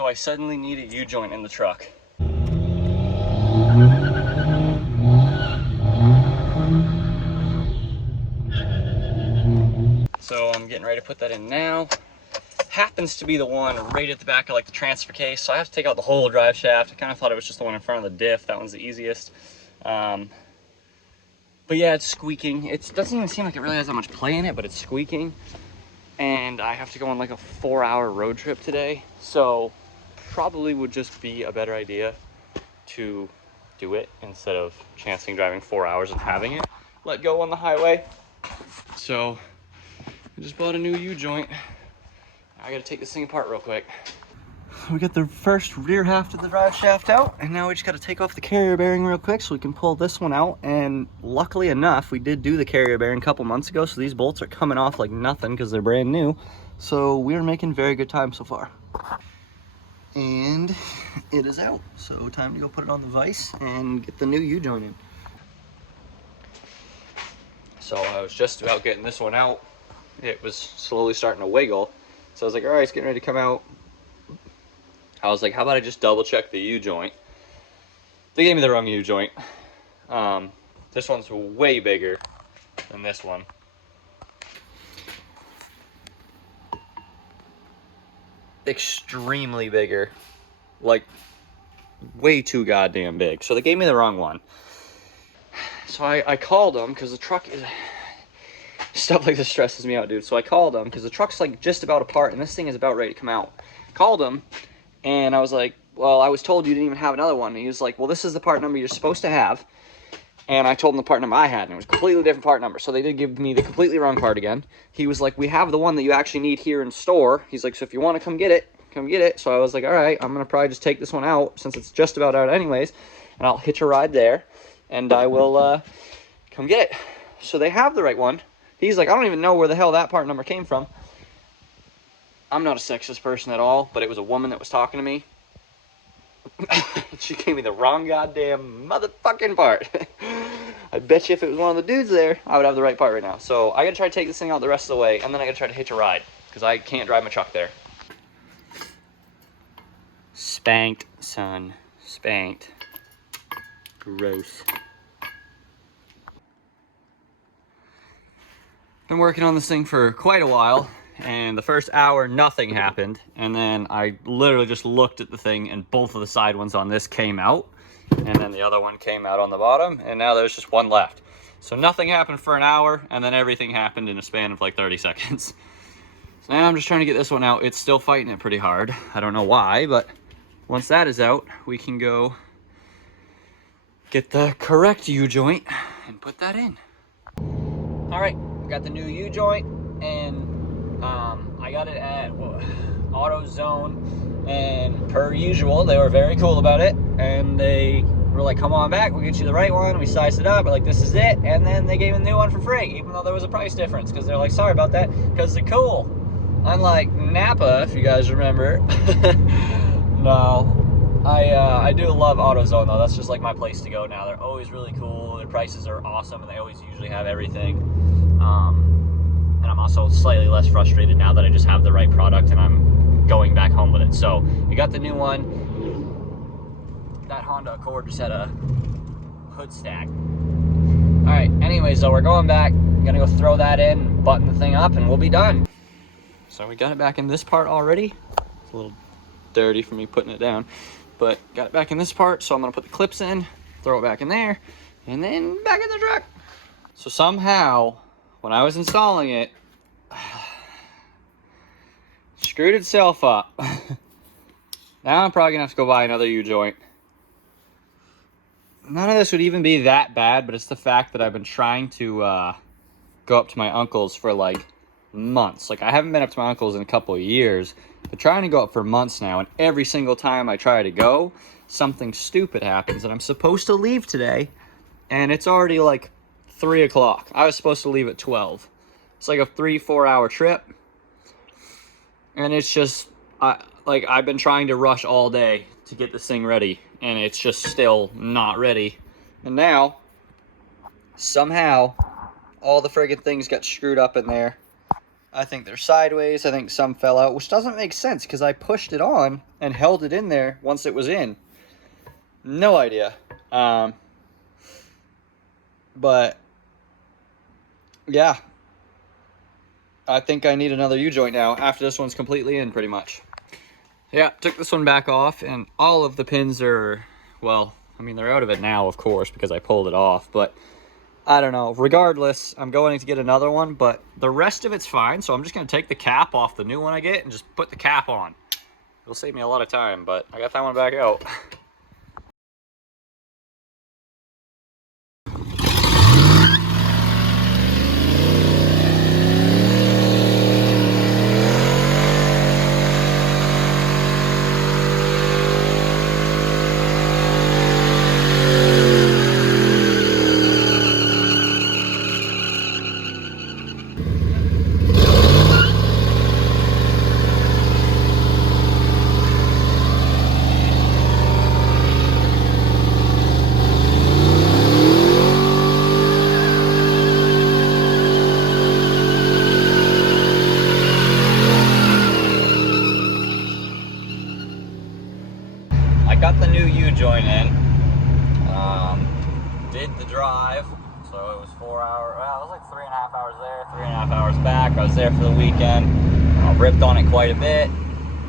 So I suddenly need a U-joint in the truck. So I'm getting ready to put that in now. Happens to be the one right at the back of like the transfer case, so I have to take out the whole drive shaft. I kind of thought it was just the one in front of the diff. That one's the easiest. But yeah, it's squeaking. It doesn't even seem like it really has that much play in it, but it's squeaking. And I have to go on like a 4-hour road trip today, so probably would just be a better idea to do it instead of chancing driving 4 hours and having it let go on the highway. So I just bought a new U-joint. I gotta take this thing apart real quick. We got the first rear half of the drive shaft out, and now we just gotta take off the carrier bearing real quick so we can pull this one out. And luckily enough, we did do the carrier bearing a couple months ago, so these bolts are coming off like nothing because they're brand new. So we're making very good time so far. And it is out, so time to go put it on the vise and get the new U-joint in. So I was just about getting this one out. It was slowly starting to wiggle. So I was like, all right, it's getting ready to come out. I was like, how about I just double check the U-joint? They gave me the wrong U-joint. This one's way bigger than this one. Extremely bigger. Like, way too goddamn big. So they gave me the wrong one. So I called them because the truck is... Stuff like this stresses me out, dude. So I called him because the truck's like just about apart and this thing is about ready to come out. Called him and I was like, well, I was told you didn't even have another one. And he was like, well, this is the part number you're supposed to have. And I told him the part number I had, and it was a completely different part number. So they did give me the completely wrong part again. He was like, we have the one that you actually need here in store. He's like, so if you want to come get it, come get it. So I was like, all right, I'm going to probably just take this one out since it's just about out anyways. And I'll hitch a ride there and I will come get it. So they have the right one. He's like, I don't even know where the hell that part number came from. I'm not a sexist person at all, but it was a woman that was talking to me. She gave me the wrong goddamn motherfucking part. I bet you if it was one of the dudes there, I would have the right part right now. So I gotta try to take this thing out the rest of the way, and then I gotta try to hitch a ride, because I can't drive my truck there. Spanked, son. Spanked. Gross. Been working on this thing for quite a while, and the first hour nothing happened, and then I literally just looked at the thing and both of the side ones on this came out, and then the other one came out on the bottom, and now there's just one left. So nothing happened for an hour, and then everything happened in a span of like 30 seconds. So now I'm just trying to get this one out. It's still fighting it pretty hard. I don't know why, but once that is out, we can go get the correct U-joint and put that in. All right. Got the new U-joint, and I got it at AutoZone, and per usual they were very cool about it, and they were like, come on back, we'll get you the right one. We sized it up, we're like, this is it, and then they gave me a new one for free, even though there was a price difference, because they're like, sorry about that, because they're cool. Unlike Napa, if you guys remember. No, I do love AutoZone though. That's just like my place to go now. They're always really cool, their prices are awesome, and they always usually have everything. And I'm also slightly less frustrated now that I just have the right product and I'm going back home with it. So we got the new one. That Honda Accord just had a hood stack. All right, anyways, so we're going back. I'm gonna go throw that in, button the thing up, and we'll be done. So we got it back in this part already. It's a little dirty for me putting it down, but got it back in this part. So I'm gonna put the clips in, throw it back in there, and then back in the truck. So somehow, when I was installing it, screwed itself up. Now I'm probably gonna have to go buy another U-joint. None of this would even be that bad, but it's the fact that I've been trying to go up to my uncle's for like months. Like, I haven't been up to my uncle's in a couple of years, but trying to go up for months now, and every single time I try to go, something stupid happens, and I'm supposed to leave today, and it's already like 3 o'clock. I was supposed to leave at 12. It's like a 3-4 hour trip. And it's just, like, I've been trying to rush all day to get this thing ready. And it's just still not ready. And now, somehow, all the friggin' things got screwed up in there. I think they're sideways. I think some fell out, which doesn't make sense because I pushed it on and held it in there once it was in. No idea. But yeah, I think I need another U-joint now after this one's completely in pretty much. Yeah, took this one back off and all of the pins are, well, I mean, they're out of it now, of course, because I pulled it off, but I don't know. Regardless, I'm going to get another one, but the rest of it's fine, so I'm just going to take the cap off the new one I get and just put the cap on. It'll save me a lot of time, but I got that one back out. Got the new U-joint in, did the drive, so it was 4 hours, well, it was like 3.5 hours there, 3.5 hours back. I was there for the weekend, ripped on it quite a bit,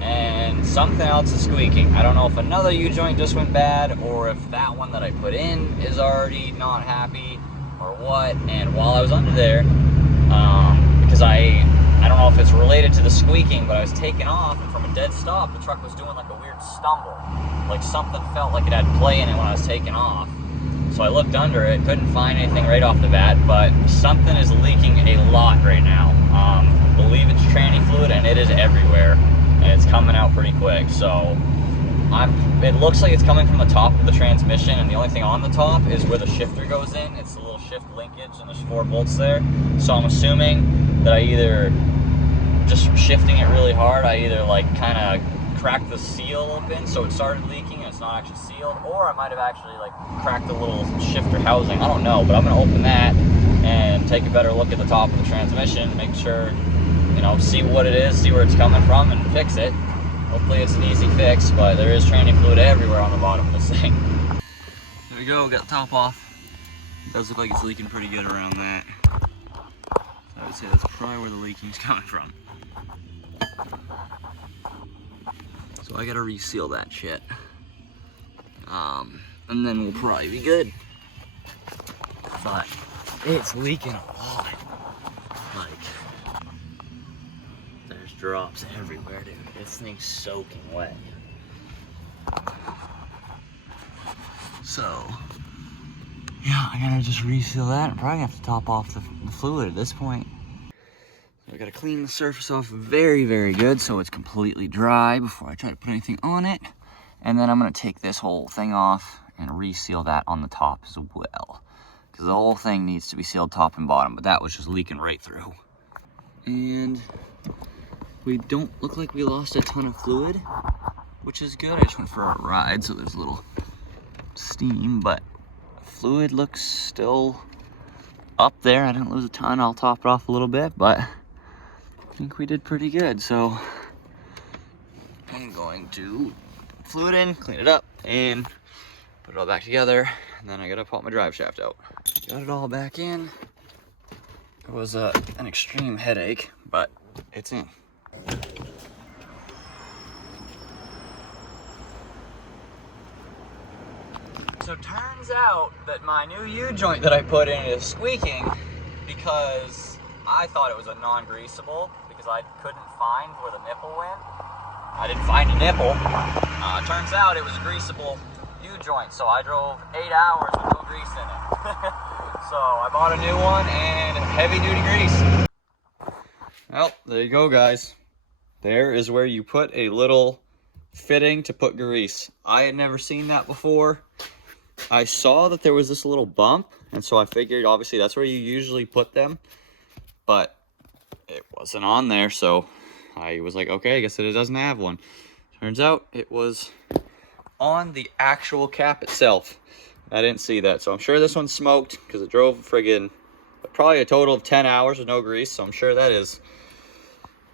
and something else is squeaking. I don't know if another U-joint just went bad, or if that one that I put in is already not happy, or what. And while I was under there, because I don't know if it's related to the squeaking, but I was taking off, and from a dead stop, the truck was doing like a weird stumble. Like something felt like it had play in it when I was taking off. So I looked under it, couldn't find anything right off the bat, but something is leaking a lot right now. I believe it's tranny fluid, and it is everywhere, and it's coming out pretty quick. So it looks like it's coming from the top of the transmission, and the only thing on the top is where the shifter goes in. It's the little shift linkage, and there's 4 bolts there. So I'm assuming that I either, just shifting it really hard, I either like kind of cracked the seal open so it started leaking and it's not actually sealed, or I might have actually like cracked the little shifter housing. I don't know, but I'm going to open that and take a better look at the top of the transmission, make sure, you know, see what it is, see where it's coming from, and fix it. Hopefully it's an easy fix, but there is tranny fluid everywhere on the bottom of this thing. There we go, got the top off. It does look like it's leaking pretty good around that. So I would say that's probably where the leaking's coming from. So I gotta reseal that shit. And then we'll probably be good. But it's leaking a lot. Like, there's drops everywhere, dude. This thing's soaking wet. So, yeah, I gotta just reseal that. I'm probably gonna have to top off the fluid at this point. I gotta clean the surface off very, very good so it's completely dry before I try to put anything on it. And then I'm gonna take this whole thing off and reseal that on the top as well. Because the whole thing needs to be sealed top and bottom, but that was just leaking right through. And we don't look like we lost a ton of fluid, which is good. I just went for a ride, so there's a little steam, but fluid looks still up there. I didn't lose a ton. I'll top it off a little bit, but I think we did pretty good. So I'm going to fluid in, clean it up, and put it all back together. And then I gotta pop my drive shaft out. Got it all back in. It was an extreme headache, but it's in. So turns out that my new U-joint that I put in is squeaking because I thought it was a non-greasable because I couldn't find where the nipple went. I didn't find a nipple. Turns out it was a greasable U-joint, so I drove 8 hours with no grease in it. So I bought a new one and heavy-duty grease. Well, there you go, guys. There is where you put a little fitting to put grease. I had never seen that before. I saw that there was this little bump, and so I figured obviously that's where you usually put them, but it wasn't on there, so I was like, okay, I guess it doesn't have one. Turns out it was on the actual cap itself. I didn't see that, so I'm sure this one smoked because it drove friggin' probably a total of 10 hours with no grease, so I'm sure that is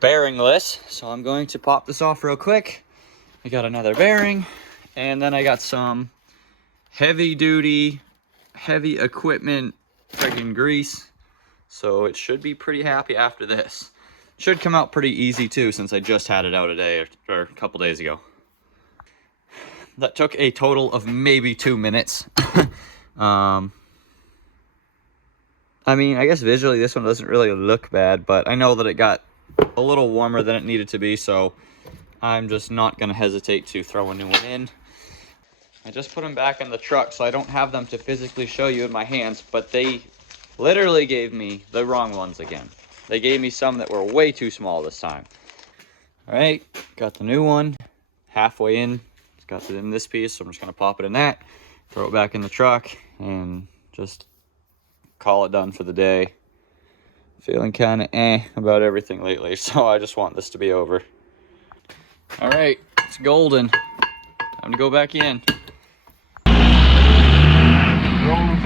bearingless, so I'm going to pop this off real quick. I got another bearing, and then I got some heavy duty, heavy equipment friggin' grease. So it should be pretty happy after this. Should come out pretty easy too, since I just had it out a day or a couple days ago. That took a total of maybe 2 minutes. I mean, I guess visually this one doesn't really look bad, but I know that it got a little warmer than it needed to be, so I'm just not going to hesitate to throw a new one in. I just put them back in the truck, so I don't have them to physically show you in my hands, but they literally gave me the wrong ones again. They gave me some that were way too small this time. All right, got the new one halfway in. It's got it in this piece, so I'm just gonna pop it in that, throw it back in the truck, and just call it done for the day. Feeling kind of about everything lately, so I just want this to be over. All right, it's golden. Time to go back in. Rolling